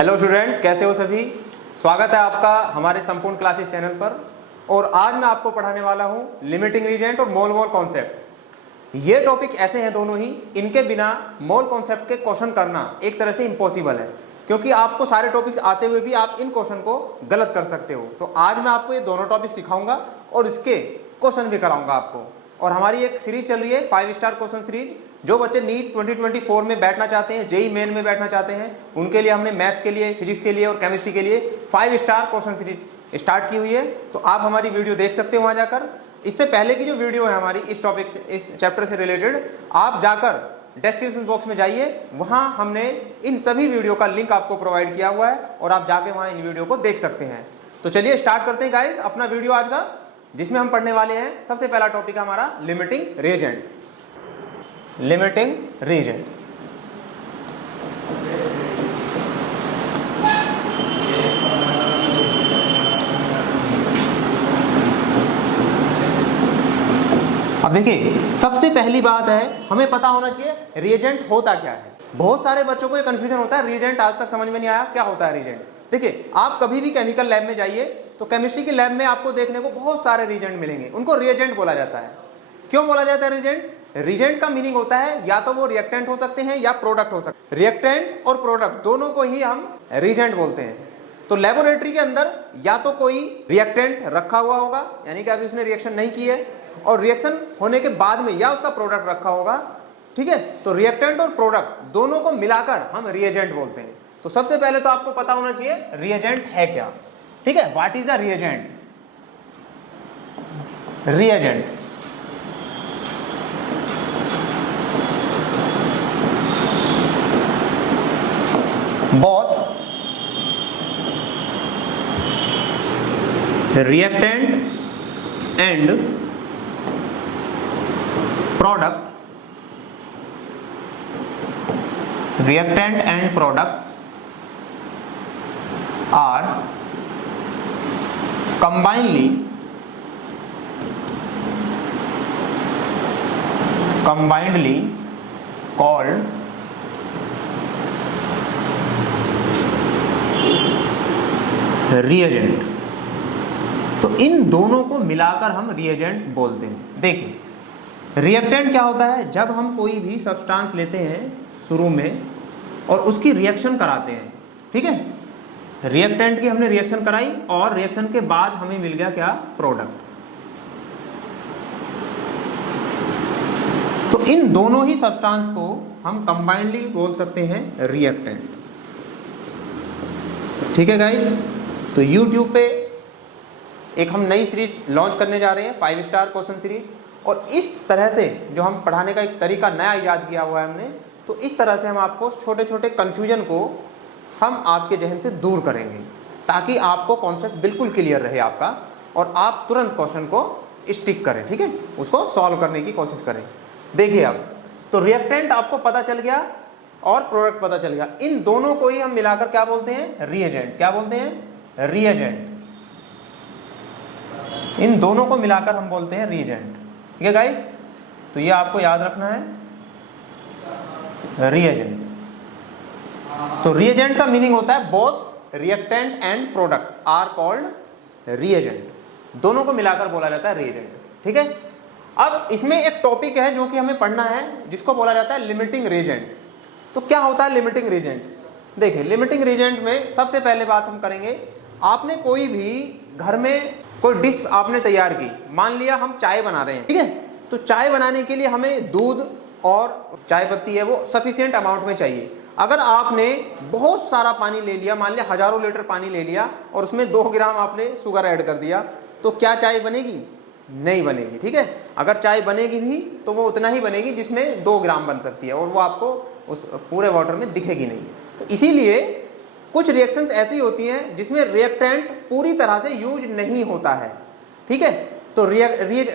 Hello student, कैसे हो सभी। स्वागत है आपका हमारे संपूर्ण क्लासेस चैनल पर। और आज मैं आपको पढ़ाने वाला हूं लिमिटिंग रीजेंट और मोल मोल कॉन्सेप्ट। ये टॉपिक ऐसे हैं दोनों ही, इनके बिना मोल कॉन्सेप्ट के क्वेश्चन करना एक तरह से इम्पॉसिबल है, क्योंकि आपको सारे टॉपिक्स आते हुए भी आप इन क्वेश्चन को गलत कर सकते हो। तो आज मैं आपको ये दोनों टॉपिक सिखाऊंगा और इसके क्वेश्चन भी कराऊंगा आपको। और हमारी एक सीरीज चल रही है 5 स्टार क्वेश्चन सीरीज। जो बच्चे नीट 2024 में बैठना चाहते हैं, जेई मेन में बैठना चाहते हैं, उनके लिए हमने मैथ्स के लिए, फिजिक्स के लिए और केमिस्ट्री के लिए 5 स्टार क्वेश्चन सीरीज स्टार्ट की हुई है। तो आप हमारी वीडियो देख सकते हो वहां जाकर। इससे पहले की जो वीडियो है हमारी इस टॉपिक से, इस चैप्टर से रिलेटेड, आप जाकर डिस्क्रिप्शन बॉक्स में जाइए, वहां हमने इन सभी वीडियो का लिंक आपको प्रोवाइड किया हुआ है और आप जाके वहां इन वीडियो को देख सकते हैं। तो चलिए स्टार्ट करते हैं गाइस अपना वीडियो आज का, जिसमें हम पढ़ने वाले हैं। सबसे पहला टॉपिक है हमारा लिमिटिंग रीजेंट। लिमिटिंग रीजेंट अब देखिए, सबसे पहली बात है हमें पता होना चाहिए रिएजेंट होता क्या है। बहुत सारे बच्चों को ये कंफ्यूजन होता है, रिएजेंट आज तक समझ में नहीं आया क्या होता है रिएजेंट। देखिए, आप कभी भी केमिकल लैब में जाइए तो केमिस्ट्री की लैब में आपको देखने को बहुत सारे रिएजेंट मिलेंगे, उनको रिएजेंट बोला जाता है। क्यों बोला जाता है रिएजेंट? रिएजेंट का मीनिंग होता है या तो वो रिएक्टेंट हो सकते हैं या प्रोडक्ट हो सकते हैं। रिएक्टेंट और प्रोडक्ट दोनों को ही हम रिएजेंट बोलते हैं। तो लेबोरेटरी के अंदर या तो कोई रिएक्टेंट रखा हुआ होगा, यानी कि अभी उसने रिएक्शन नहीं की है, और रिएक्शन होने के बाद में या उसका प्रोडक्ट रखा होगा, ठीक है। तो रिएक्टेंट और प्रोडक्ट दोनों को मिलाकर हम रिएजेंट बोलते हैं। तो सबसे पहले तो आपको पता होना चाहिए रिएजेंट है क्या, ठीक है। What is a reagent? Reagent both reactant and product are combinedly called reagent. तो इन दोनों को मिलाकर हम रिएजेंट बोलते हैं। देखिए, रिएक्टेंट क्या होता है? जब हम कोई भी सब्सटेंस लेते हैं शुरू में और उसकी रिएक्शन कराते हैं, ठीक है। रिएक्टेंट की हमने रिएक्शन कराई और रिएक्शन के बाद हमें मिल गया क्या? प्रोडक्ट। तो इन दोनों ही सब्सटेंस को हम कंबाइंडली बोल सकते हैं रिएक्टेंट, ठीक है गाइस। तो YouTube पे एक हम नई सीरीज लॉन्च करने जा रहे हैं 5 स्टार क्वेश्चन सीरीज, और इस तरह से जो हम पढ़ाने का एक तरीका नया ईजाद किया हुआ है हमने, तो इस तरह से हम आपको छोटे छोटे कन्फ्यूजन को हम आपके जहन से दूर करेंगे, ताकि आपको कॉन्सेप्ट बिल्कुल क्लियर रहे आपका और आप तुरंत क्वेश्चन को स्टिक करें, ठीक है, उसको सॉल्व करने की कोशिश करें। देखिए, अब तो रिएक्टेंट आपको पता चल गया और प्रोडक्ट पता चल गया। इन दोनों को ही हम मिलाकर क्या बोलते हैं? रिएजेंट। क्या बोलते हैं? रिएजेंट। इन दोनों को मिलाकर हम बोलते हैं रिएजेंट, ठीक है गाइस। तो ये आपको याद रखना है, रिएजेंट। तो रिएजेंट का मीनिंग होता है both reactant and product are called reagent. दोनों को मिलाकर बोला जाता है रिएजेंट, ठीक है। अब इसमें एक टॉपिक है जो कि हमें पढ़ना है, जिसको बोला जाता है लिमिटिंग रीजेंट। तो क्या होता है लिमिटिंग रीजेंट? देखिए, लिमिटिंग रीजेंट में सबसे पहले बात हम करेंगे, आपने कोई भी घर में कोई डिश आपने तैयार की, मान लिया हम चाय बना रहे हैं, ठीक है। तो चाय बनाने के लिए हमें दूध और चाय पत्ती है वो सफिशिएंट अमाउंट में चाहिए। अगर आपने बहुत सारा पानी ले लिया, मान लिया हजारों लीटर पानी ले लिया और उसमें 2 ग्राम आपने शुगर ऐड कर दिया, तो क्या चाय बनेगी? नहीं बनेगी, ठीक है। अगर चाय बनेगी भी तो वो उतना ही बनेगी जिसमें 2 ग्राम बन सकती है, और वो आपको उस पूरे वाटर में दिखेगी नहीं। तो इसीलिए कुछ रिएक्शंस ऐसी होती हैं जिसमें रिएक्टेंट पूरी तरह से यूज नहीं होता है, ठीक है। तो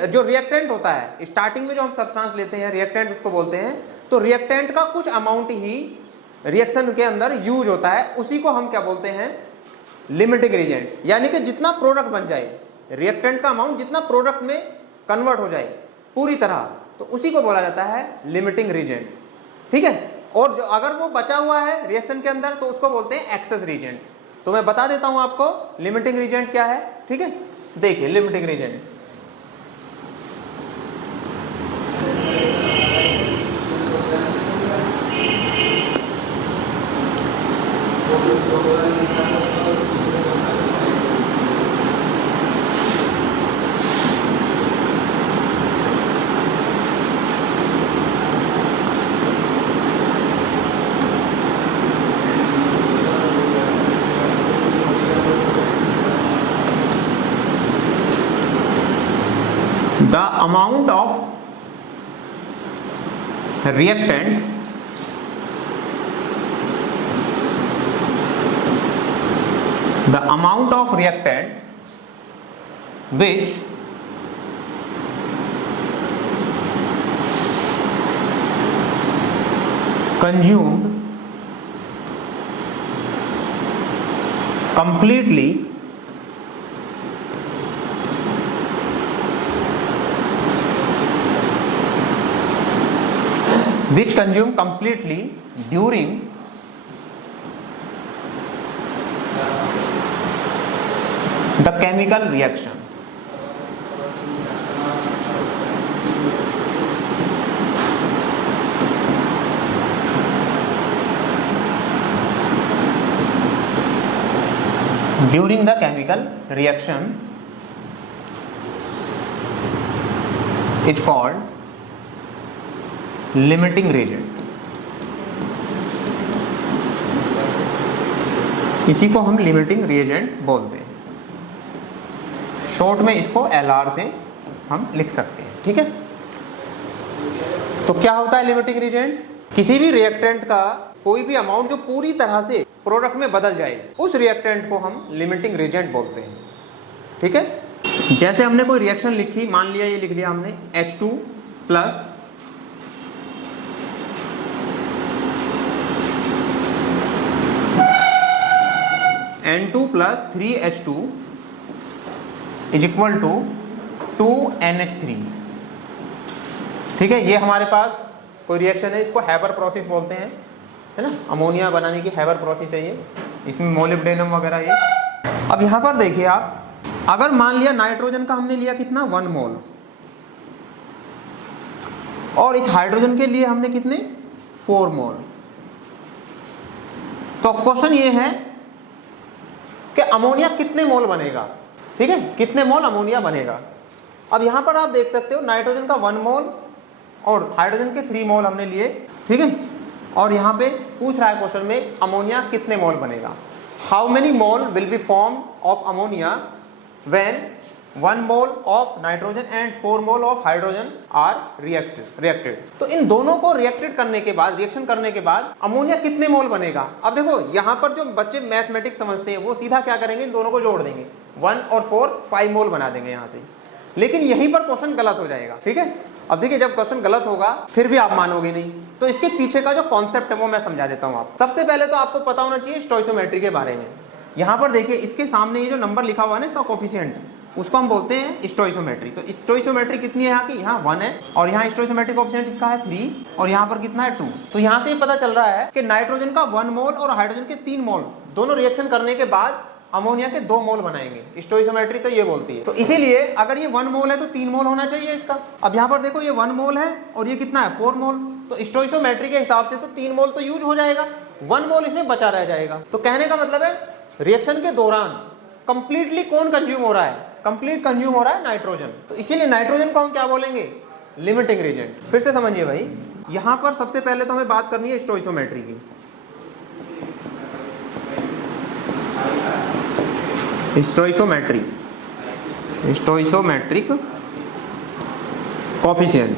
जो रिएक्टेंट होता है, स्टार्टिंग में जो हम सब्सटेंस लेते हैं रिएक्टेंट उसको बोलते हैं, तो रिएक्टेंट का कुछ अमाउंट ही रिएक्शन के अंदर यूज होता है, उसी को हम क्या बोलते हैं? Limiting reagent. यानी कि जितना प्रोडक्ट बन जाए, रिएक्टेंट का अमाउंट जितना प्रोडक्ट में कन्वर्ट हो जाए पूरी तरह, तो उसी को बोला जाता है लिमिटिंग रीजेंट, ठीक है। और अगर वो बचा हुआ है रिएक्शन के अंदर तो उसको बोलते हैं एक्सेस रिएजेंट। तो मैं बता देता हूं आपको लिमिटिंग रिएजेंट क्या है, ठीक है। देखिए limiting reagent, the amount of reactant which consumed completely during the chemical reaction। During the chemical reaction is called limiting reagent। इसी को हम लिमिटिंग रिएजेंट बोलते हैं, शॉर्ट में इसको LR से हम लिख सकते हैं, ठीक है। तो क्या होता है लिमिटिंग रिएजेंट? किसी भी रिएक्टेंट का कोई भी अमाउंट जो पूरी तरह से प्रोडक्ट में बदल जाए उस रिएक्टेंट को हम लिमिटिंग रिएजेंट बोलते हैं, ठीक है। जैसे हमने कोई रिएक्शन लिखी, मान लिया ये लिख लिया हमने H2 plus N2 plus 3H2 is equal to 2NH3, ठीक है। ये हमारे पास कोई रिएक्शन है, इसको हैबर प्रोसेस बोलते हैं, है ना। अमोनिया बनाने की हैबर प्रोसेस है ये, इसमें मोलिब्डेनम वगैरह ये। अब यहाँ पर देखिए आप, अगर मान लिया नाइट्रोजन का हमने लिया कितना 1 मोल और इस हाइड्रोजन के लिए हमने कितने 4 मोल। तो क्वेश्चन ये है कि अमोनिया कितने मोल बनेगा, ठीक है, कितने मोल अमोनिया बनेगा। अब यहां पर आप देख सकते हो नाइट्रोजन का 1 मोल और हाइड्रोजन के 3 मोल हमने लिए, ठीक है। और यहां पे पूछ रहा है क्वेश्चन में अमोनिया कितने मोल बनेगा। How many mole will be form of ammonia when 1 mole of nitrogen and 4 mole of hydrogen are reacted. तो इन दोनों को रिएक्टेड करने के बाद, रिएक्शन करने के बाद अमोनिया कितने मोल बनेगा। अब देखो यहां पर जो बच्चे मैथमेटिक्स समझते हैं वो सीधा क्या करेंगे, इन दोनों को जोड़ देंगे, 1 और 4 5 मोल बना देंगे यहां से। लेकिन यहीं पर क्वेश्चन गलत हो जाएगा, ठीक है। अब देखिए जब क्वेश्चन गलत होगा फिर भी आप मानोगे नहीं, तो इसके पीछे का जो कॉन्सेप्ट है वो मैं समझा देता हूं आप। सबसे पहले तो आपको पता होना चाहिए स्टोइकोमेट्री के बारे में। यहां पर देखिए इसके सामने ये जो नंबर लिखा हुआ है ना, इसका कोफिशिएंट, उसको हम बोलते हैं स्टोइकोमेट्री। तो स्टोइकोमेट्री कितनी है यहाँ की, यहाँ 1 है, और यहाँ स्टोइकोमेट्री कोफिशिएंट इसका है 3, और यहाँ पर कितना है 2। तो यहाँ से पता चल रहा है कि नाइट्रोजन का 1 मोल और हाइड्रोजन के 3 मोल दोनों रिएक्शन करने के बाद अमोनिया के 2 मोल बनाएंगे। स्टोइकोमेट्री तो ये बोलती है। तो इसीलिए अगर ये 1 मोल है तो 3 मोल होना चाहिए इसका। अब यहाँ पर देखो ये 1 मोल है और ये कितना है 4 मोल, तो स्टोइकोमेट्री के हिसाब से तो 3 मोल तो यूज हो जाएगा, 1 मोल इसमें बचा रह जाएगा। तो कहने का मतलब है रिएक्शन के दौरान कंप्लीटली कौन कंज्यूम हो रहा है, कंप्लीट कंज्यूम हो रहा है नाइट्रोजन। तो इसीलिए नाइट्रोजन को हम क्या बोलेंगे, लिमिटिंग रिएजेंट। फिर से समझिए भाई, यहां पर सबसे पहले तो हमें बात करनी है स्टोइकोमेट्री की। Stoichiometric coefficient.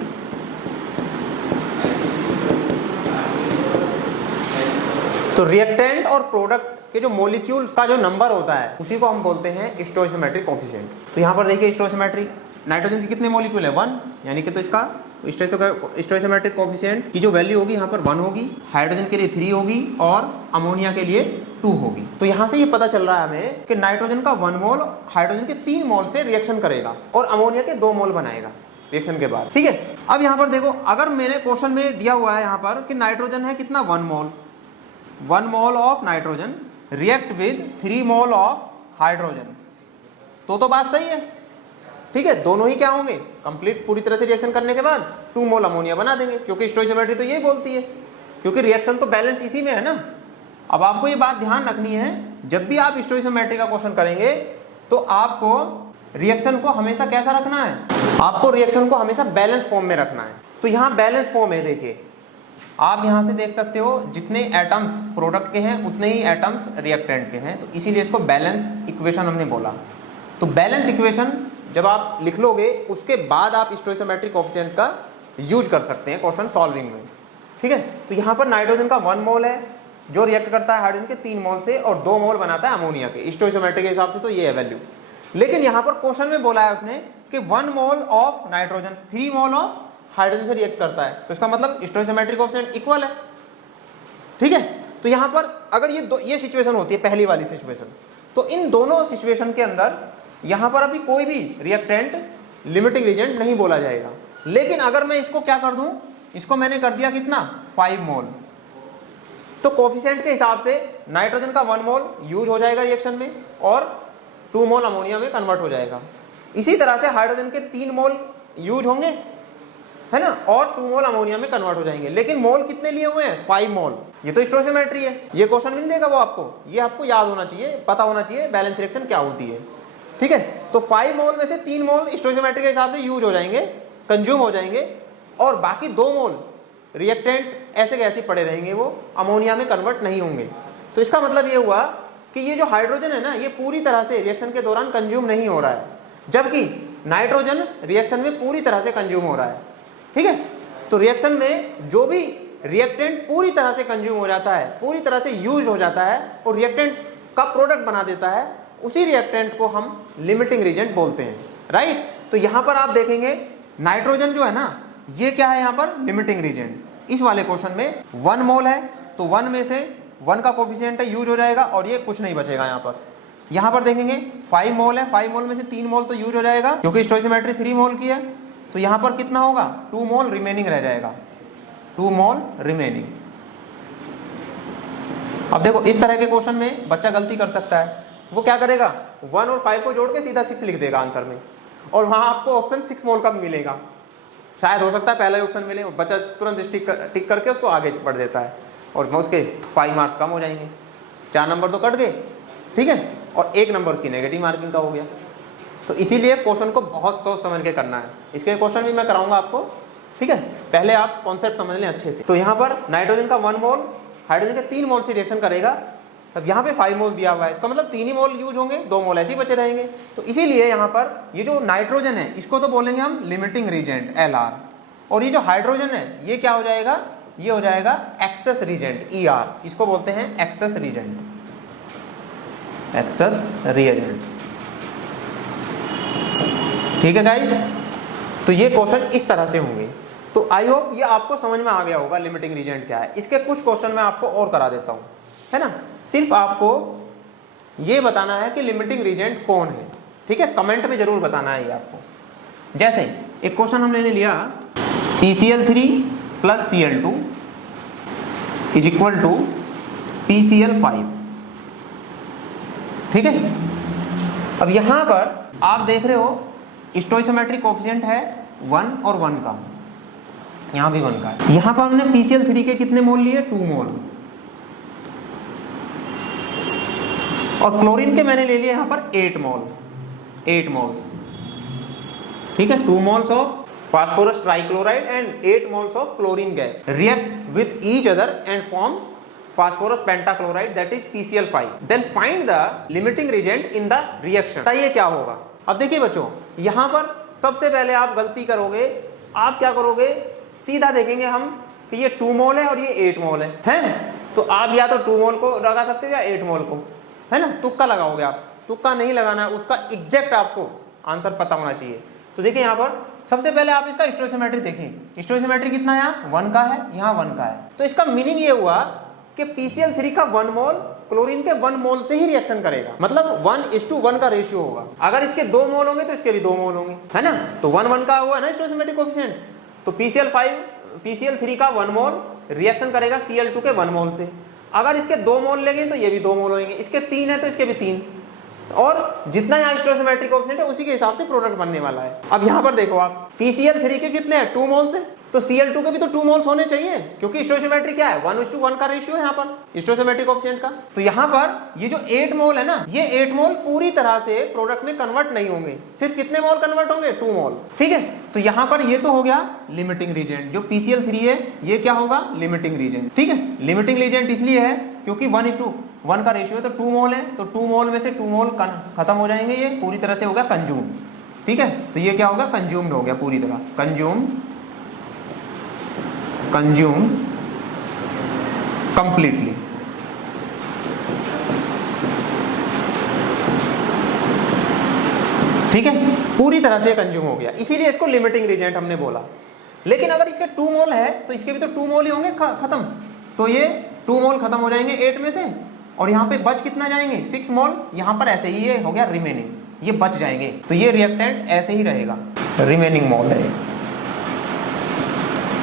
तो रिएक्टेंट और प्रोडक्ट के जो मॉलिक्यूल्स का जो नंबर होता है उसी को हम बोलते हैं स्टोइकोमेट्रिक कोफिशिएंट। तो यहाँ पर देखिए स्टोइकोमेट्री, नाइट्रोजन के कितने मॉलिक्यूल है 1, यानी कि तो इसका स्टोइकोमेट्रिक कोफिशिएंट की जो वैल्यू होगी यहाँ पर 1 होगी, हाइड्रोजन के लिए 3 होगी और अमोनिया के लिए 2 होगी। तो यहाँ से ये पता चल रहा है हमें कि नाइट्रोजन का 1 मोल हाइड्रोजन के 3 मोल से रिएक्शन करेगा और अमोनिया के 2 मोल बनाएगा। रिएक्शन के बाद, ठीक है। अब यहाँ पर देखो, अगर मैंने क्वेश्चन में दिया हुआ है यहाँ पर कि नाइट्रोजन है कितना 1 mole of nitrogen react with 3 mole of hydrogen, तो बात सही है, ठीक है। दोनों ही क्या होंगे, कंप्लीट पूरी तरह से रिएक्शन करने के बाद 2 मोल अमोनिया बना देंगे, क्योंकि स्टोइकियोमेट्री तो यही बोलती है, क्योंकि रिएक्शन तो बैलेंस इसी में है ना। अब आपको ये बात ध्यान रखनी है, जब भी आप स्टोइकियोमेट्री का क्वेश्चन करेंगे तो आपको रिएक्शन को हमेशा कैसा रखना है, आपको रिएक्शन को हमेशा बैलेंस फॉर्म में रखना है। तो यहाँ बैलेंस फॉर्म है, देखिए आप यहाँ से देख सकते हो जितने एटम्स प्रोडक्ट के हैं उतने ही एटम्स रिएक्टेंट के हैं, तो इसीलिए इसको बैलेंस इक्वेशन हमने बोला। तो बैलेंस इक्वेशन जब आप लिख लोगे उसके बाद आप स्टोइकियोमेट्रिक कोएफिशिएंट का यूज कर सकते हैं क्वेश्चन सॉल्विंग में, ठीक है। तो यहाँ पर नाइट्रोजन का 1 मोल है जो रिएक्ट करता है हाइड्रोजन के 3 मोल से और 2 मोल बनाता है अमोनिया के, स्टोइकियोमेट्रिक के हिसाब से तो ये है वैल्यू। लेकिन यहाँ पर क्वेश्चन में बोला है उसने कि 1 mole of nitrogen 3 mole of hydrogen से रिएक्ट करता है, तो इसका मतलब स्टोइकियोमेट्रिक कोएफिशिएंट इक्वल है, ठीक है। तो यहाँ पर अगर ये सिचुएशन होती है पहली वाली सिचुएशन, तो इन दोनों सिचुएशन के अंदर यहाँ पर अभी कोई भी रिएक्टेंट लिमिटिंग रीजेंट नहीं बोला जाएगा। लेकिन अगर मैं इसको क्या कर दूं, इसको मैंने कर दिया कितना 5 मोल, तो कोएफिशिएंट के हिसाब से नाइट्रोजन का 1 मोल यूज हो जाएगा रिएक्शन में और 2 मोल अमोनिया में कन्वर्ट हो जाएगा। इसी तरह से हाइड्रोजन के 3 मोल यूज होंगे, है ना, और 2 मोल अमोनिया में कन्वर्ट हो जाएंगे। लेकिन मोल कितने लिए हुए हैं, 5 मोल। ये तो स्टोइकियोमेट्री है, ये क्वेश्चन भी नहीं देगा वो आपको, ये आपको याद होना चाहिए, पता होना चाहिए बैलेंस रिएक्शन क्या होती है, ठीक है। तो 5 मोल में से 3 मोल स्टोइकियोमेट्री के हिसाब से यूज हो जाएंगे, कंज्यूम हो जाएंगे, और बाकी 2 मोल रिएक्टेंट ऐसे कैसे पड़े रहेंगे, वो अमोनिया में कन्वर्ट नहीं होंगे। तो इसका मतलब ये हुआ कि ये जो हाइड्रोजन है ना, ये पूरी तरह से रिएक्शन के दौरान कंज्यूम नहीं हो रहा है, जबकि नाइट्रोजन रिएक्शन में पूरी तरह से कंज्यूम हो रहा है, ठीक है। तो रिएक्शन में जो भी रिएक्टेंट पूरी तरह से कंज्यूम हो जाता है, पूरी तरह से यूज हो जाता है और रिएक्टेंट का प्रोडक्ट बना देता है, उसी रिएक्टेंट को हम लिमिटिंग रीजेंट बोलते हैं, राइट। तो यहां पर आप देखेंगे नाइट्रोजन जो है ना, ये क्या है यहाँ पर लिमिटिंग रीजेंट। इस वाले क्वेश्चन में 1 मोल है, तो 1 में से 1 का कोएफिशिएंट है, यूज हो जाएगा और ये कुछ नहीं बचेगा यहाँ पर। यहाँ पर देखेंगे 5 मोल है, 5 मोल में से 3 मोल तो यूज हो जाएगा क्योंकि स्टोइकियोमेट्री 3 मोल की है, तो यहाँ पर कितना होगा 2 मोल रिमेनिंग रह जाएगा, 2 मोल रिमेनिंग। अब देखो इस तरह के क्वेश्चन में बच्चा गलती कर सकता है, वो क्या करेगा 1 और 5 को जोड़ के सीधा 6 लिख देगा आंसर में, और वहां आपको ऑप्शन 6 मोल का भी मिलेगा, शायद हो सकता है पहला ही ऑप्शन मिले, बच्चा तुरंत टिक करके उसको आगे बढ़ देता है और उसके 5 मार्क्स कम हो जाएंगे, 4 नंबर तो कट गए, ठीक है, और 1 नंबर उसकी नेगेटिव मार्किंग का हो गया। तो इसीलिए क्वेश्चन को बहुत सोच समझ के करना है, इसके क्वेश्चन भी मैं कराऊंगा आपको, ठीक है। पहले आप कॉन्सेप्ट समझ लें अच्छे से। तो यहाँ पर नाइट्रोजन का 1 मोल हाइड्रोजन के 3 मोल से रिएक्शन करेगा, अब यहाँ पे 5 मोल दिया हुआ है, इसका मतलब 3 ही मोल यूज होंगे, 2 मोल ऐसे ही बचे रहेंगे। तो इसीलिए यहाँ पर ये जो नाइट्रोजन है इसको तो बोलेंगे हम लिमिटिंग रीजेंट LR, और ये जो हाइड्रोजन है ये क्या हो जाएगा, ये हो जाएगा एक्सेस रीजेंट ER, इसको बोलते हैं एक्सेस रीजेंट, एक्सेस रिएजेंट, ठीक है गाइस। तो ये क्वेश्चन इस तरह से होंगे। तो आई होप ये आपको समझ में आ गया होगा लिमिटिंग रीजेंट क्या है। इसके कुछ क्वेश्चन मैं आपको और करा देता हूं, है ना, सिर्फ आपको ये बताना है कि लिमिटिंग रीजेंट कौन है, ठीक है, कमेंट में जरूर बताना है ये आपको। जैसे एक क्वेश्चन हमने लिया PCl3 + Cl2 = PCl5, ठीक है। अब यहां पर आप देख रहे हो स्टोइकियोमेट्रिक कोएफिशिएंट है 1 और 1 का, यहां भी 1 का है। यहां पर हमने PCl3 के कितने मोल लिए 2 मोल, और क्लोरीन के मैंने ले लिए यहां पर 8 मोल्स, ठीक है। 2 moles of phosphorus trichloride and 8 moles of chlorine gas react with each other and form phosphorus pentachloride, that is PCl5. Then find the limiting reagent in the reaction. बताइए क्या होगा। अब देखिए बच्चों, यहां पर सबसे पहले आप गलती करोगे, आप क्या करोगे, सीधा देखेंगे हम कि ये 2 मोल है और ये 8 मोल है, तो आप या तो 2 मोल को लगा सकते हो या 8 मोल को, है ना, तुक्का लगाओगे आप, तुक्का नहीं लगाना है, उसका एग्जैक्ट आपको आंसर पता होना चाहिए। तो देखिए यहाँ पर सबसे पहले आप इसका स्टोइकियोमेट्री देखें, स्टोइकियोमेट्री कितना है, यहाँ 1 का है, यहाँ 1 का है, तो इसका मीनिंग ये हुआ कि PCl3 का 1 मोल क्लोरीन के 1 मोल से ही रिएक्शन करेगा, मतलब 1:1 का रेशियो होगा। अगर इसके 2 मोल होंगे तो इसके भी 2 मोल होंगे, है ना। तो 1:1 का हुआ ना स्टोइकोमेट्रिक कोएफिशिएंट। तो PCl3 का 1 मोल रिएक्शन करेगा Cl2 के 1 मोल से। अगर इसके 2 मोल लेंगे तो ये भी 2 मोल होंगे, इसके 3 है तो इसके भी 3, और जितना यहाँ स्टोइकोमेट्रिक कोएफिशिएंट है उसी के हिसाब से प्रोडक्ट बनने वाला है। अब यहाँ पर देखो आप, PCl3 के कितने हैं, 2 मोल्स है, तो Cl2 के भी तो 2 मोल्स होने चाहिए, क्योंकि स्टोइकोमेट्री क्या है, 1:1 का रेशियो है यहाँ पर स्टोइकोमेट्रिक कोएफिशिएंट का। तो यहाँ पर ये जो 8 मोल है ना, ये 8 मोल पूरी तरह से प्रोडक्ट में कन्वर्ट नहीं होंगे, सिर्फ कितने मोल कन्वर्ट होंगे, 2 मोल, ठीक है। तो यहाँ पर ये तो हो गया लिमिटिंग रीजेंट, जो PCl3 है ये क्या होगा, लिमिटिंग रीजेंट, ठीक है। लिमिटिंग रीजेंट इसलिए है क्योंकि 1:1 का रेशियो है, तो 2 मोल है, तो 2 मोल में से 2 मोल खत्म हो जाएंगे, ये पूरी तरह से होगा कंज्यूम, ठीक है। तो ये क्या होगा, कंज्यूम्ड हो गया पूरी तरह, कंज्यूम कंप्लीटली, ठीक है, पूरी तरह से कंज्यूम हो गया, इसीलिए इसको लिमिटिंग रीजेंट हमने बोला। लेकिन अगर इसके 2 मोल है तो इसके भी तो 2 मोल ही होंगे खत्म, तो ये 2 मोल खत्म हो जाएंगे 8 में से, और यहाँ पे बच कितना जाएंगे, 6 मोल, यहाँ पर ऐसे ही ये हो गया रिमेनिंग, ये बच जाएंगे, तो ये रिएक्टेंट ऐसे ही रहेगा, रिमेनिंग मोल है,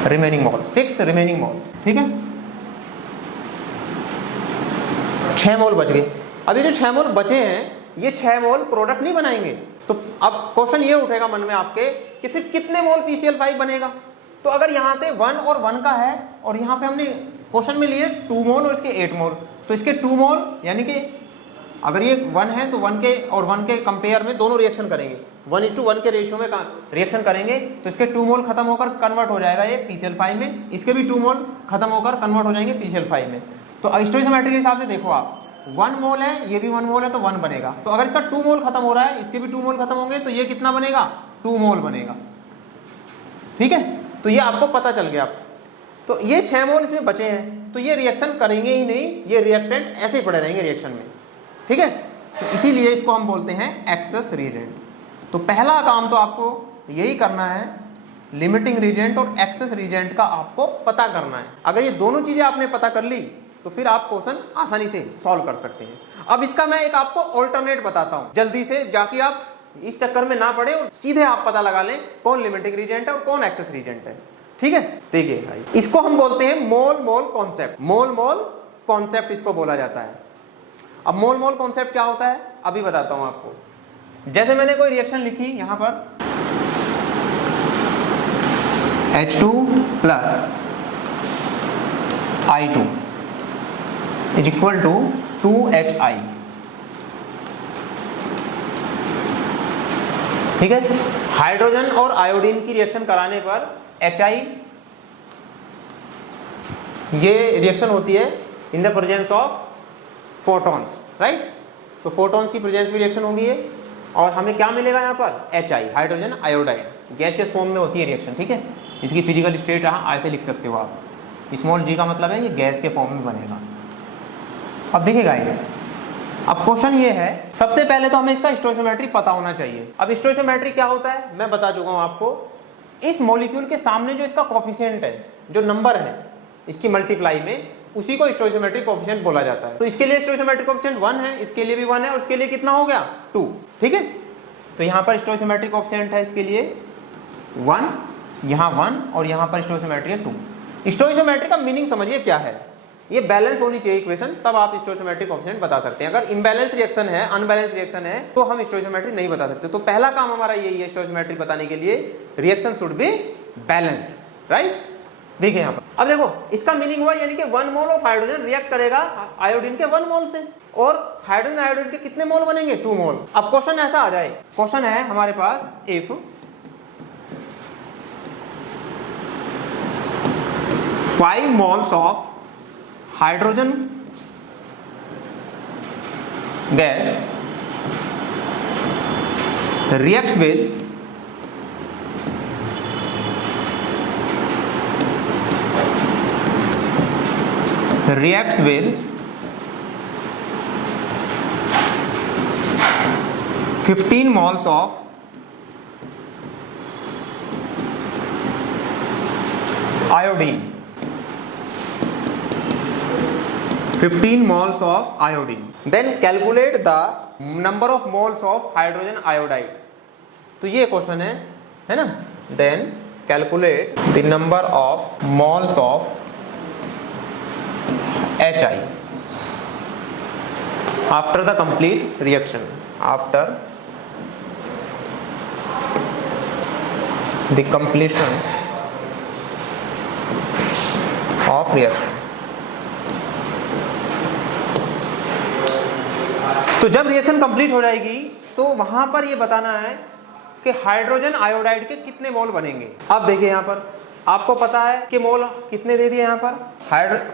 रिमेनिंग मोल 6 रिमेनिंग मोल्स, ठीक है। 6 मोल बच गए। अभी जो 6 मोल बचे हैं, ये 6 मोल प्रोडक्ट नहीं बनाएंगे, तो अब क्वेश्चन ये उठेगा मन में आपके कि फिर कितने मोल PCl5 बनेगा। तो अगर यहाँ से 1 और 1 का है, और यहाँ पे हमने क्वेश्चन में लिए 2 मोल और इसके 8 मोल, तो इसके 2 मोल यानी कि अगर ये 1 है तो 1 के और 1 के कंपेयर में दोनों रिएक्शन करेंगे, 1:1 के रेशियो में रिएक्शन करेंगे, तो इसके 2 मोल खत्म होकर कन्वर्ट हो जाएगा ये PCl5 में, इसके भी 2 मोल खत्म होकर कन्वर्ट हो जाएंगे PCl5 में। तो स्टोइकोमेट्री के हिसाब से देखो आप, 1 मोल है, ये भी 1 मोल है, तो 1 बनेगा। तो अगर इसका 2 मोल खत्म हो रहा है, इसके भी 2 मोल खत्म होंगे, तो ये कितना बनेगा, 2 मोल बनेगा, ठीक है। तो ये आपको पता चल गया। तो ये 6 मोल इसमें बचे हैं, तो ये रिएक्शन करेंगे ही नहीं, ये रिएक्टेंट ऐसे ही पड़े रहेंगे रिएक्शन में, ठीक है। तो इसीलिए इसको हम बोलते हैं एक्सेस रीजेंट। तो पहला काम तो आपको यही करना है, लिमिटिंग रीजेंट और एक्सेस रीजेंट का आपको पता करना है। अगर ये दोनों चीजें आपने पता कर ली तो फिर आप क्वेश्चन आसानी से सॉल्व कर सकते हैं। अब इसका मैं एक आपको ऑल्टरनेट बताता हूं, जल्दी से, जाके आप इस चक्कर में ना पड़े और सीधे आप पता लगा लें कौन लिमिटिंग रीजेंट है और कौन एक्सेस रीजेंट है, ठीक है। देखिए गाइस, इसको हम बोलते हैं मोल मोल कॉन्सेप्ट, मोल मोल कॉन्सेप्ट इसको बोला जाता है। अब मोल मोल कॉन्सेप्ट क्या होता है अभी बताता हूं आपको। जैसे मैंने कोई रिएक्शन लिखी यहां पर, H2 plus I2 is equal to 2HI, ठीक है। हाइड्रोजन और आयोडीन की रिएक्शन कराने पर HI, ये रिएक्शन होती है in the presence of photons, right. तो फोटॉन्स की प्रेजेंस में रिएक्शन होगी ये, और हमें क्या मिलेगा यहाँ पर, HI, hydrogen iodide, gaseous form में होती है रिएक्शन, ठीक है। इसकी फिजिकल स्टेट यहाँ ऐसे लिख सकते हो आप, स्मॉल g का मतलब है ये गैस के फॉर्म में बनेगा। अब देखिए गाइस, अब क्वेश्चन ये है, सबसे पहले तो हमें इसका स्टोइकोमेट्री पता होना चाहिए। अब स्टोइकोमेट्री क्या होता है मैं बता चुका हूं आपको, इस मॉलिक्यूल के सामने जो इसका कोफिशिएंट है, जो नंबर है इसकी मल्टीप्लाई में, उसी को स्टोइकोमेट्रिक कोफिशिएंट बोला जाता है। तो इसके लिए स्टोइकोमेट्रिक कोफिशिएंट 1 है, इसके लिए भी 1 है, और इसके लिए कितना हो गया 2, ठीक है। तो यहाँ पर स्टोइकोमेट्रिक कोफिशिएंट है इसके लिए 1, यहाँ 1, और यहाँ पर स्टोइकोमेट्री है 2। स्टोइकोमेट्री का मीनिंग समझिए क्या है, ये बैलेंस होनी चाहिए इक्वेशन, तब आप स्टोइकोमेट्रिक कोफिशिएंट बता सकते हैं। अगर इम्बैलेंस रिएक्शन है, अनबैलेंस रिएक्शन है, तो हम स्टोइकोमेट्री नहीं बता सकते। तो पहला काम हमारा यही है स्टोइकोमेट्री बताने के लिए, reaction should be balanced, right. देखिए यहाँ पर, अब देखो इसका मीनिंग हुआ यानी कि 1 मोल ऑफ हाइड्रोजन रिएक्ट करेगा आयोडीन के 1 मोल से, और हाइड्रोजन आयोडीन के कितने मोल बनेंगे 2 मोल। अब क्वेश्चन ऐसा आ जाए, क्वेश्चन है हमारे पास, if 5 moles of hydrogen gas reacts with 15 moles of iodine, 15 moles of iodine. Then calculate the number of moles of hydrogen iodide. तो ये क्वेश्चन है ना. Then calculate the number of moles of HI after the complete reaction. After the completion of reaction. तो जब reaction complete हो जाएगी तो वहां पर ये बताना है कि हाइड्रोजन आयोडाइड के कितने मोल बनेंगे. अब देखिए यहां पर आपको पता है कि मोल कितने दे दिए. यहां पर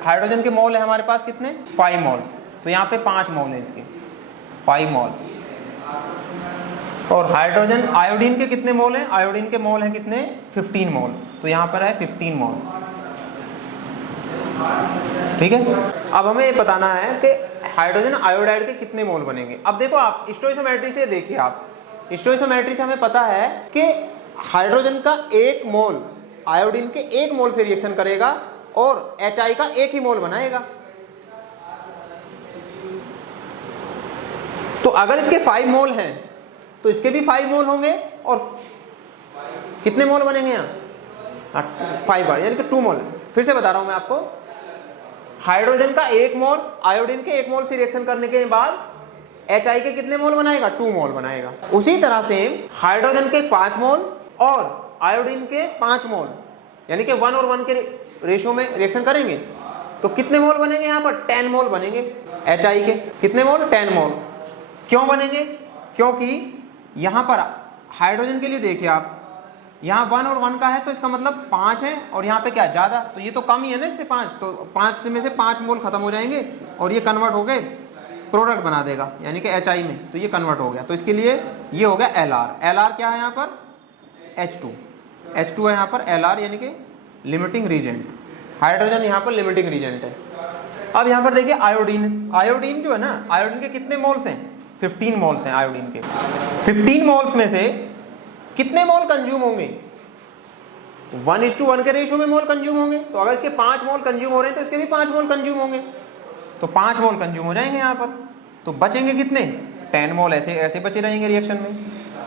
हाइड्रोजन के मोल है हमारे पास कितने 5 मोल्स. तो यहां पे 5 मोल है इसके 5 मोल्स. और हाइड्रोजन आयोडीन के कितने मोल हैं. आयोडीन के मोल है कितने 15 मोल्स. तो यहां पर है 15 मोल्स. ठीक है. अब हमें ये बताना है कि हाइड्रोजन आयोडाइड के कितने मोल बनेंगे. अब देखो आप स्टोइकोमेट्री से देखिए. आप स्टोइकोमेट्री से हमें पता है कि हाइड्रोजन का 1 मोल आयोडीन के 1 मोल से रिएक्शन करेगा और HI का 1 ही मोल बनाएगा. तो अगर इसके 5 मोल हैं तो इसके भी 5 मोल होंगे. और कितने मोल बनेंगे यहाँ 5 बार यानी कि 2 मोल. फिर से बता रहा हूं मैं आपको. हाइड्रोजन का 1 मोल आयोडीन के 1 मोल से रिएक्शन करने के बाद HI के कितने मोल बनाएगा 2 मोल बनाएगा. उसी तरह से हाइड्रोजन के 5 मोल और आयोडीन के 5 मोल यानी कि 1 और 1 के रेशियो में रिएक्शन करेंगे तो कितने मोल बनेंगे. यहाँ पर 10 मोल बनेंगे HI के. कितने मोल 10 मोल. क्यों बनेंगे. क्योंकि यहाँ पर हाइड्रोजन के लिए देखिए आप यहाँ 1 और 1 का है तो इसका मतलब 5 है और यहाँ पे क्या ज्यादा. तो ये तो कम ही है ना इससे 5. तो 5 में से 5 मोल खत्म हो जाएंगे और ये कन्वर्ट हो गए प्रोडक्ट बना देगा यानी कि HI में. तो ये कन्वर्ट हो गया. तो इसके लिए ये हो गया LR. LR क्या है यहाँ पर H2 है यहाँ पर LR यानी कि लिमिटिंग रीजेंट. हाइड्रोजन यहाँ पर लिमिटिंग रीजेंट है. अब यहाँ पर देखिए आयोडीन. आयोडीन जो है ना आयोडीन के कितने मोल्स हैं 15 मोल्स हैं आयोडीन के. 15 मोल्स में से कितने मोल कंज्यूम होंगे 1:1 के रेशियो में मोल कंज्यूम होंगे. तो अगर इसके 5 मोल कंज्यूम हो रहे हैं तो इसके भी 5 मोल कंज्यूम होंगे. तो 5 मोल कंज्यूम हो जाएंगे यहाँ पर. तो बचेंगे कितने 10 मोल ऐसे बचे रहेंगे रिएक्शन में.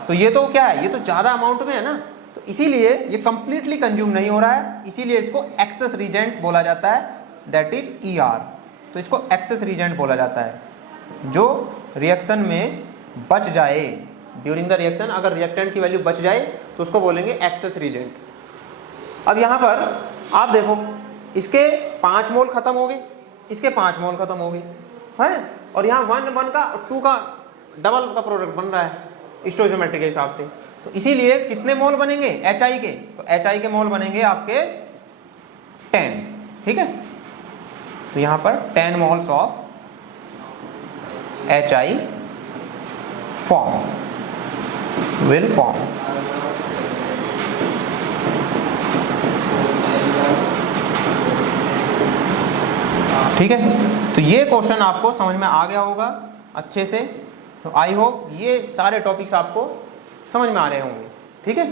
तो ये तो क्या है ये तो ज्यादा अमाउंट में है ना. तो इसीलिए ये कंप्लीटली कंज्यूम नहीं हो रहा है. इसीलिए इसको एक्सेस रीजेंट बोला जाता है. That is ER. तो इसको एक्सेस रीजेंट बोला जाता है जो रिएक्शन में बच जाए. ड्यूरिंग द रिएक्शन अगर रिएक्टेंट की वैल्यू बच जाए तो उसको बोलेंगे एक्सेस रीजेंट. अब यहाँ पर आप देखो इसके 5 मोल खत्म हो गए इसके 5 मोल खत्म हो गए हैं और यहाँ 1 का 2 का डबल का प्रोडक्ट बन रहा है स्टोइकोमेट्री के हिसाब से. तो इसीलिए कितने मोल बनेंगे HI के. तो HI के मोल बनेंगे आपके 10. ठीक है. तो यहाँ पर 10 moles of HI will form. ठीक है. तो ये क्वेश्चन आपको समझ में आ गया होगा अच्छे से. तो आई होप ये सारे टॉपिक्स आपको समझ में आ रहे होंगे. ठीक है.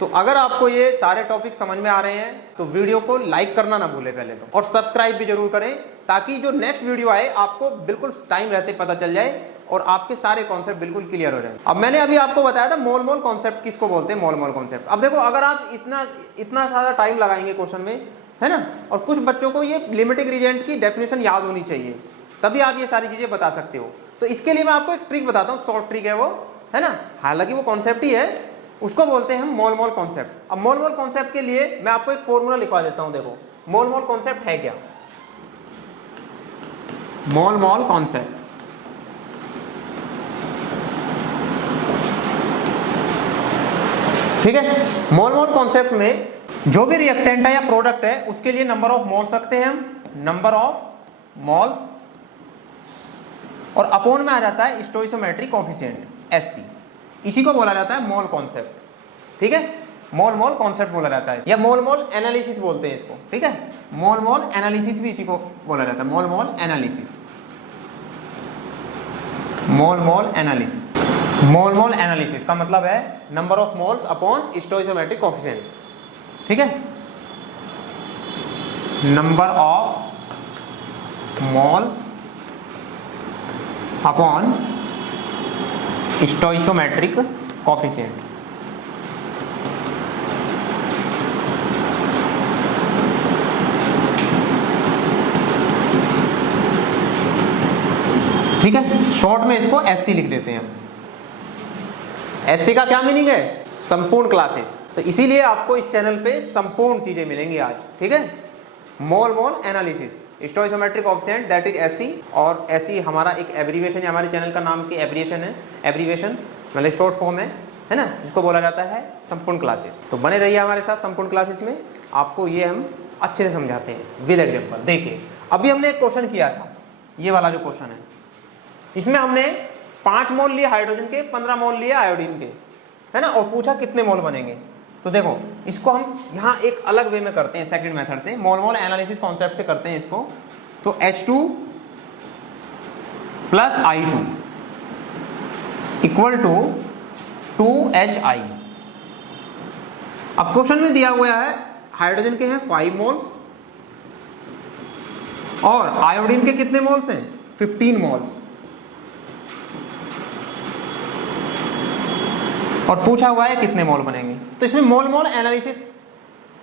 तो अगर आपको ये सारे टॉपिक समझ में आ रहे हैं तो वीडियो को लाइक करना ना भूलें पहले तो, और सब्सक्राइब भी जरूर करें ताकि जो नेक्स्ट वीडियो आए आपको बिल्कुल टाइम रहते पता चल जाए और आपके सारे कॉन्सेप्ट बिल्कुल क्लियर हो जाए. अब मैंने अभी आपको बताया था मोल मोल कॉन्सेप्ट किसको बोलते हैं. मोल मोल कॉन्सेप्ट. अब देखो अगर आप इतना ज्यादा टाइम लगाएंगे क्वेश्चन में है ना, और कुछ बच्चों को ये लिमिटिंग रीजेंट की डेफिनेशन याद होनी चाहिए तभी आप ये सारी चीजें बता सकते हो. तो इसके लिए मैं आपको एक ट्रिक बताता हूँ. शॉर्ट ट्रिक है वो है ना. हालांकि वो कॉन्सेप्ट ही है. उसको बोलते हैं हम मोल मोल कॉन्सेप्ट. अब मोल मोल कॉन्सेप्ट के लिए मैं आपको एक फॉर्मूला लिखवा देता हूं. देखो मोल मोल कॉन्सेप्ट है क्या. मोल मोल कॉन्सेप्ट ठीक है. मोल मोल कॉन्सेप्ट में जो भी रिएक्टेंट है या प्रोडक्ट है उसके लिए नंबर ऑफ मोल्स रखते हैं हम. नंबर ऑफ मोल्स और अपोन में आ जाता है स्टोइकोमेट्रिक कोएफिशिएंट SC. इसी को बोला जाता है मोल कॉन्सेप्ट. ठीक है. मोल मोल कॉन्सेप्ट बोला जाता है या मोल मोल एनालिसिस बोलते हैं इसको. ठीक है. मोल मोल एनालिसिस भी इसी को बोला जाता है. Mole mole analysis. मोल मोल एनालिसिस. मोल मोल एनालिसिस का मतलब है number of moles upon stoichiometric coefficient. ठीक है. Number of moles upon stoichiometric coefficient. ठीक है, शॉर्ट में इसको एससी लिख देते हैं। एससी का क्या मीनिंग है? संपूर्ण क्लासेस। तो इसीलिए आपको इस चैनल पे संपूर्ण चीजें मिलेंगी आज। ठीक है, mole mole analysis, stoichiometric coefficient, that is SC. और एससी हमारा एक एब्रीविएशन है, हमारे चैनल का नाम की एब्रीविएशन है, एब्रीविएशन मतलब शॉर्ट फॉर्म है ना, जिसको बोला जाता है संपूर्ण क्लासेस। तो बने रहिए हमारे साथ संपूर्ण क्लासेस में, आपको ये हम अच्छे से समझाते हैं विद एग्जाम्पल। देखिए, अभी हमने एक क्वेश्चन किया था, ये वाला जो क्वेश्चन है, इसमें हमने 5 मोल लिए हाइड्रोजन के, 15 मोल लिए आयोडीन के, है ना, और पूछा कितने मोल बनेंगे। तो देखो, इसको हम यहाँ एक अलग वे में करते हैं, सेकंड मेथड से, मोल मोल एनालिसिस कॉन्सेप्ट से करते हैं इसको। तो H2 plus I2 equal to 2HI। अब क्वेश्चन में दिया हुआ है हाइड्रोजन के हैं 5 मोल्स और आयोडीन के कितने मोल्स हैं? 15 मोल्स। और पूछा हुआ है कितने मोल बनेंगे। तो इसमें मोल मोल एनालिसिस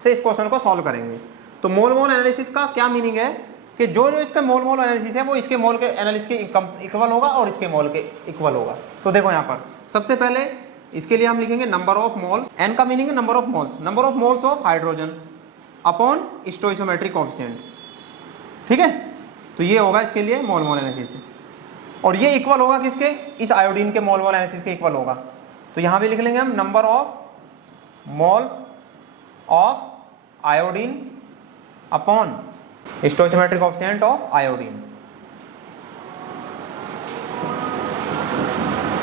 से इस क्वेश्चन को सॉल्व करेंगे। तो मोल मोल एनालिसिस का क्या मीनिंग है कि जो जो इसका मोल मोल एनालिसिस है वो इसके मोल के एनालिसिस के इक्वल होगा और इसके मोल के इक्वल होगा। तो देखो यहाँ पर सबसे पहले इसके लिए हम लिखेंगे नंबर ऑफ मोल्स। एन का मीनिंग है number of moles, number of moles of hydrogen upon stoichiometric coefficient. ठीक है, तो ये होगा इसके लिए मोल मोल एनालिसिस। और ये इक्वल होगा किसके? इस आयोडीन के मोल मोल एनालिसिस के इक्वल होगा। तो यहां भी लिख लेंगे हम number of moles of iodine upon stoichiometric coefficient of iodine.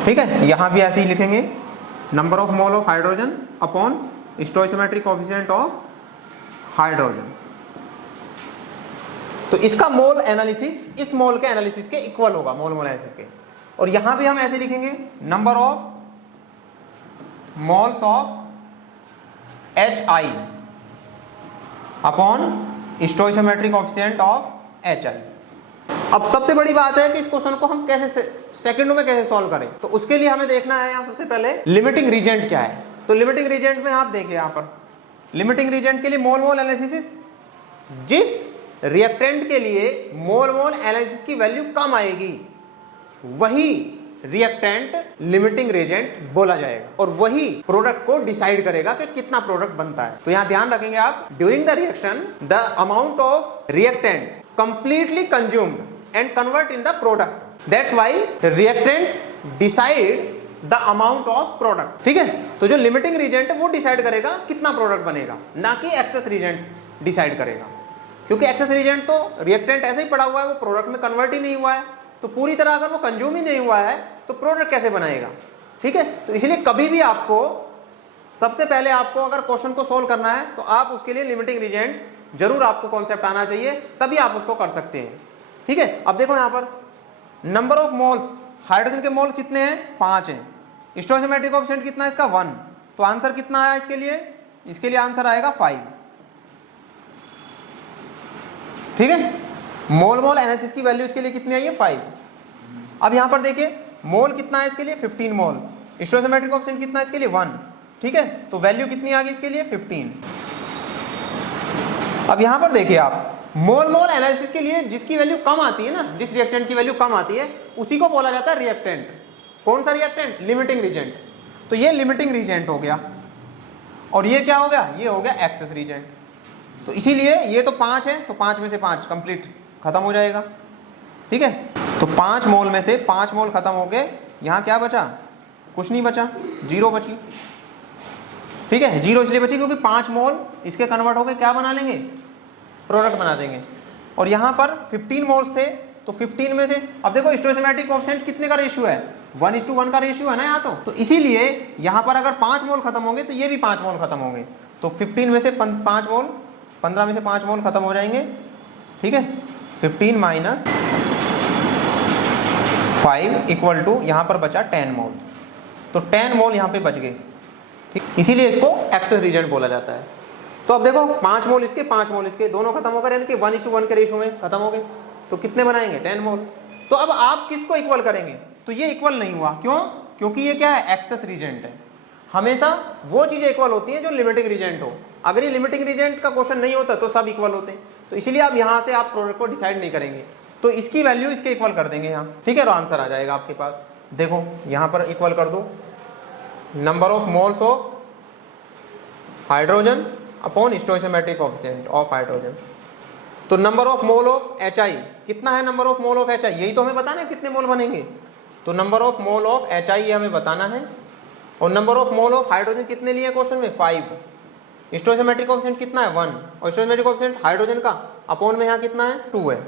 ठीक है, यहां भी ऐसे ही लिखेंगे number of mole of hydrogen upon stoichiometric coefficient of hydrogen. तो इसका मोल एनालिसिस इस मोल के एनालिसिस के इक्वल होगा, मोल मोल एनालिसिस के। और यहां भी हम ऐसे लिखेंगे number of moles of HI upon stoichiometric coefficient of HI। अब सबसे बड़ी बात है कि इस क्वेश्चन को हम कैसे सेकंडों में कैसे सॉल्व करें। तो उसके लिए हमें देखना है यहाँ सबसे पहले लिमिटिंग रीजेंट क्या है। तो लिमिटिंग रीजेंट में आप देखिए यहाँ पर लिमिटिंग रीजेंट के लिए मोल मोल एनालिसिस, जिस रिएक्टेंट के लिए मोल मोल एनालिसिस की वैल्यू कम आएगी वही रिएक्टेंट लिमिटिंग रिएजेंट बोला जाएगा और वही प्रोडक्ट को डिसाइड करेगा कि कितना प्रोडक्ट बनता है। तो यहां ध्यान रखेंगे आप, during the reaction the amount of reactant completely consumed and convert in the product, that's why reactant decide the amount of product. ठीक है, तो जो लिमिटिंग रिएजेंट है वो डिसाइड करेगा कितना प्रोडक्ट बनेगा, ना कि एक्सेस रिएजेंट डिसाइड करेगा। क्योंकि एक्सेस रिएजेंट तो रिएक्टेंट ऐसे ही पड़ा हुआ है, वो प्रोडक्ट में कन्वर्ट ही नहीं हुआ है, तो पूरी तरह अगर वो कंज्यूम ही नहीं हुआ है तो प्रोडक्ट कैसे बनाएगा। ठीक है, तो इसलिए कभी भी आपको सबसे पहले आपको अगर क्वेश्चन को सोल्व करना है तो आप उसके लिए लिमिटिंग रीजेंट जरूर आपको कॉन्सेप्ट आना चाहिए, तभी आप उसको कर सकते हैं। ठीक है, अब देखो यहाँ पर नंबर ऑफ मोल्स, हाइड्रोजन के मोल कितने हैं? 5 हैं। स्टोइकोमेट्रिक कोफिशिएंट कितना है इसका? 1। तो आंसर कितना आया इसके लिए? इसके लिए आंसर आएगा 5। ठीक है, मोल मोल एनालिसिस की वैल्यू इसके लिए कितनी आई है? 5। अब यहां पर देखिए मोल कितना है इसके लिए? 15 मोल। स्टोइकोमेट्रिक कोफिशिएंट कितना है इसके लिए? 1। ठीक है, तो वैल्यू कितनी आ गई इसके लिए? 15। अब यहां पर देखिए आप, मोल मोल एनालिसिस के लिए जिसकी वैल्यू कम आती है ना, जिस रिएक्टेंट की वैल्यू कम आती है उसी को बोला जाता है रिएक्टेंट। कौन सा रिएक्टेंट? Limiting reagent. तो ये लिमिटिंग रीजेंट हो गया और ये क्या हो गया? ये हो गया एक्सेस रीजेंट। तो इसीलिए ये तो 5 है, तो 5 में से 5 कंप्लीट खत्म हो जाएगा। ठीक है, तो 5 मोल में से 5 मोल खत्म हो गए, यहां क्या बचा? कुछ नहीं बचा, 0 बची। ठीक है, 0 इसलिए बची क्योंकि 5 मोल इसके कन्वर्ट होकर क्या बना लेंगे? प्रोडक्ट बना देंगे। और यहां पर 15 मोल्स थे, तो 15 में से अब देखो स्टोइकोमेट्रिक कोफिशिएंट कितने का रेशियो है? 1:1 का रेशियो है ना यहाँ। तो इसीलिए यहां पर अगर 5 मोल खत्म होंगे तो ये भी 5 मोल खत्म होंगे। तो 15 में से 5 मोल, 15 में से 5 मोल खत्म हो जाएंगे। ठीक है, 15 माइनस 5 इक्वल टू यहाँ पर बचा 10 मोल्स। तो 10 मोल यहाँ पे बच गए। ठीक, इसीलिए इसको एक्सेस रीजेंट बोला जाता है। तो अब देखो 5 मोल इसके, 5 मोल इसके, दोनों खत्म हो गए, यानी कि 1:1 के रेशियो में खत्म हो गए। तो कितने बनाएंगे? 10 मोल। तो अब आप किसको इक्वल करेंगे, तो ये इक्वल नहीं हुआ, क्यों? क्योंकि ये क्या है, एक्सेस रीजेंट है। हमेशा वो चीजें इक्वल होती हैं जो लिमिटिंग रीजेंट हो। अगर ये लिमिटिंग रीजेंट का क्वेश्चन नहीं होता तो सब इक्वल होते, तो इसीलिए आप यहां से आप प्रोडक्ट को डिसाइड नहीं करेंगे, तो इसकी वैल्यू इसके इक्वल कर देंगे यहाँ, ठीक है, तो आंसर आ जाएगा आपके पास। देखो यहां पर इक्वल कर दो number of moles of hydrogen upon stoichiometric coefficient of hydrogen. तो number of mole of HI कितना है, number of mole of HI, यही तो हमें बताना है कितने मोल बनेंगे। तो number of mole of HI ये हमें बताना है, और number of mole of hydrogen कितने लिए क्वेश्चन में, 5। स्टोइकोमेट्रिक कोएफिशिएंट कितना है, 1, और स्टोइकोमेट्रिक कोएफिशिएंट हाइड्रोजन का अपॉन में यहाँ कितना है, 2 है।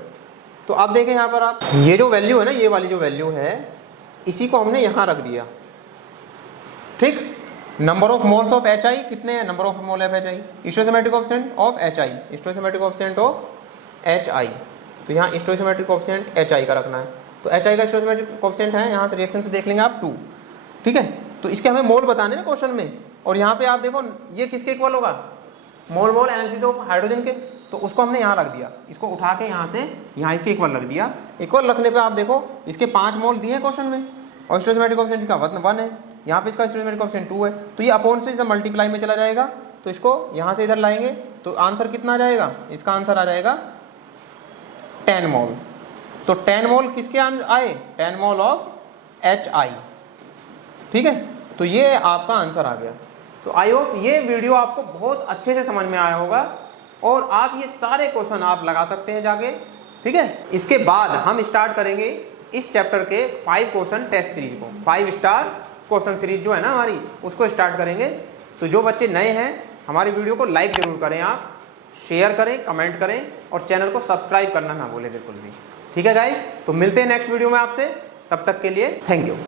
तो आप देखें यहाँ पर, आप ये जो वैल्यू है ना, ये वाली जो वैल्यू है, इसी को हमने यहाँ रख दिया, ठीक। Number of moles of HI कितने हैं, number of mole of HI, stoichiometric coefficient of HI, stoichiometric coefficient of HI, तो यहाँ स्टोइकोमेट्रिक कोएफिशिएंट HI का रखना है। तो HI का स्टोइकोमेट्रिक कोएफिशिएंट है, यहाँ से रिएक्शन से देख लेंगे आप 2, ठीक है। तो इसके हमें मोल बताने ना क्वेश्चन में, और यहाँ पे आप देखो ये किसके इक्वल होगा, मोल मोल एनालिसिस ऑफ हाइड्रोजन के, तो उसको हमने यहाँ रख दिया, इसको उठा के यहाँ से यहाँ इसके इक्वल रख दिया। इक्वल रखने पे आप देखो इसके 5 मोल दिए हैं क्वेश्चन में, और स्टोइकोमेट्रिक कोएफिशिएंट का 1 है, यहाँ पे इसका स्टोइकोमेट्रिक कोएफिशिएंट 2 है, तो ये अपॉन से इधर मल्टीप्लाई में चला जाएगा, तो इसको यहाँ से इधर लाएंगे तो आंसर कितना आ जाएगा, इसका आंसर आ जाएगा 10 मोल। तो 10 मोल किसके आए, 10 मोल ऑफ HI, ठीक है। तो ये आपका आंसर आ गया। तो आई होप ये वीडियो आपको बहुत अच्छे से समझ में आया होगा, और आप ये सारे क्वेश्चन आप लगा सकते हैं जाके, ठीक है। इसके बाद हम स्टार्ट करेंगे इस चैप्टर के 5 क्वेश्चन टेस्ट सीरीज को, 5 स्टार क्वेश्चन सीरीज जो है ना हमारी, उसको स्टार्ट करेंगे। तो जो बच्चे नए हैं हमारी वीडियो को लाइक जरूर करें, आप शेयर करें, कमेंट करें, और चैनल को सब्सक्राइब करना ना भूलें बिल्कुल भी, ठीक है गाइस। तो मिलते हैं नेक्स्ट वीडियो में आपसे, तब तक के लिए थैंक यू।